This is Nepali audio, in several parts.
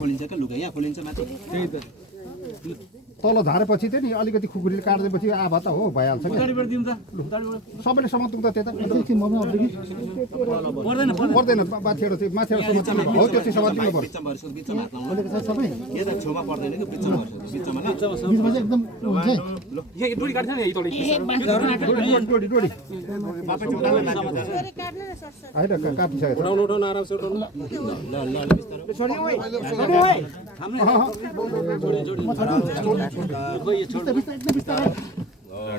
खोलिन्छ क्या लुगा यहाँ खोलिन्छ माथि त्यही त तल झारेपछि चाहिँ नि अलिकति खुकुरीले काट्दैपछि आभा त हो भइहाल्छ क्या सबैले समात्नु त त्यता पर्दैन माथिबाट चाहिँ माथिबाट समात्नु हो त्यो चाहिँ समात्नु पर्छ बिचमा सबै यता छेउमा पर्दैन कि बिचमा बिचमा चाहिँ एकदम हुन्छ यहाँ डोरी काट्छ नि यही डोरी होइन काटिसकेको उठाउनु उठाउनु आराम से उठाउनु ल ल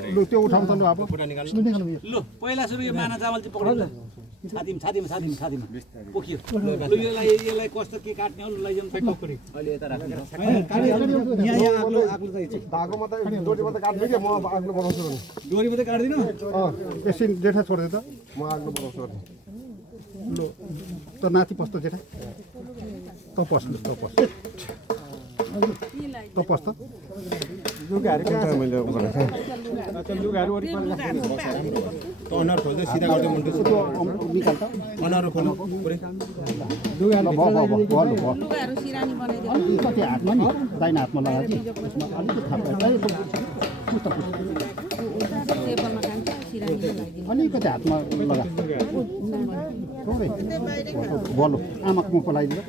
लु त्यो उठाउँछ लु अब लु पहिला सुरु यो माना चामल चाहिँ पक्रिनु छातीमा पोखियो लु यसलाई कस्तो के काट्ने हो लैजाउँ टक्करी अहिले यता राखेर यहाँ आग्लो धागोमा त डोरीमा त काट्नु के म आग्लो बनाउँछु भने डोरीमा त काट्दिनु एकछिन जेठा छोड्दै त म आग्लो बनाउँछु भने लु त नाति पस्छ जेठा त पस् लु त पस् त पस् त लुगाहरू लुगाहरू अनर खोल्दै सिधा गर्दै मुन्टु निकाल त अनर खोल्नु लुगाहरू सिरानी बनाइदियो कति हातमा नि दाहिने हातमा लगायो कि त्यसमा अलिकति अलिकति हातमा लगा थोरै बलो आमाको मुखको लगाइदियो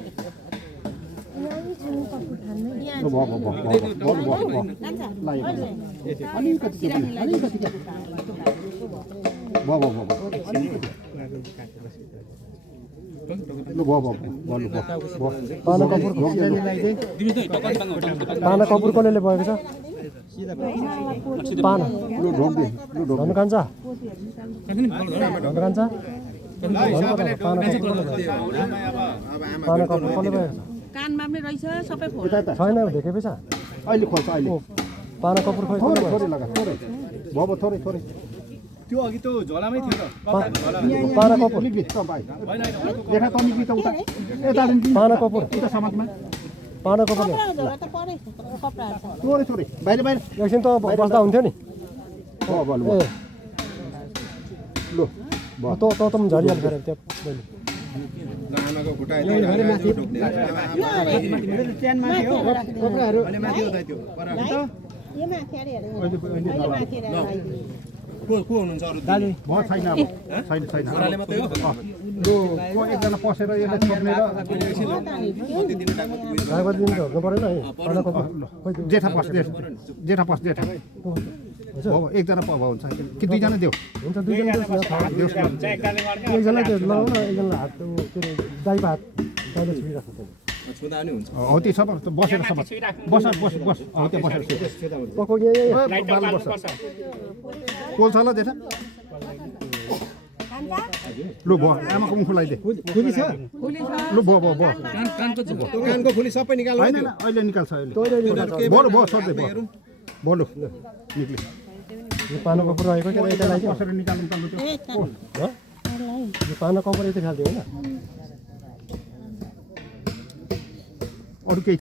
अलिकति पाना कपुर कसले भएको छ पाना धनु कान्छ पाना कपुर कसले भएको छ कानमा पनि रहेछ सबै फोन छैन देखेपछि अहिले खोल्छ अहिले पाना कपुर खोइ थोरै लगा थोरै भब थोरै त्यो अघि त्यो झोलामै थियो त पाना कपुर देखा त निक्ली त उता यता पाना कपुर उता समाजमा पाना कपुर थोरै बाहिर एकछिन त बस्दा हुन्थ्यो नि लु त पनि झरिहाल्छ अरे त्यो आमाको खुट्टा को हुनुहुन्छ अरू म छैन अब छैन लु एकजना पसेर यसलाई छोड्ने र हेर्नु परेन है पाना कपुर जेठा पस जेठा हो एकजना पब हुन्छ कि दुईजना देऊ हुन्छ दुईजना एकजना त्यो लगाउन एकजना हात के अरे दाइको हात दाइले छुइराख्छ छुँदा पनि हुन्छ हो त्यो सब बसेर सब बस हो त्यो बसेर पक्को पोल्छ ल जेठा लु भयो आमाको मुख लगाइदिए लु भयो कानको फुली सबै निकाल्नु होइन अहिले निकाल्छ अहिले भयो सर्दै भयो बोलु निक्ली यो पाना कपुर रहेको क्या यता लाग्यो बसेर निकाल्नु त यो पाना कपुर यता खाल्थ्यो होइन अरू केही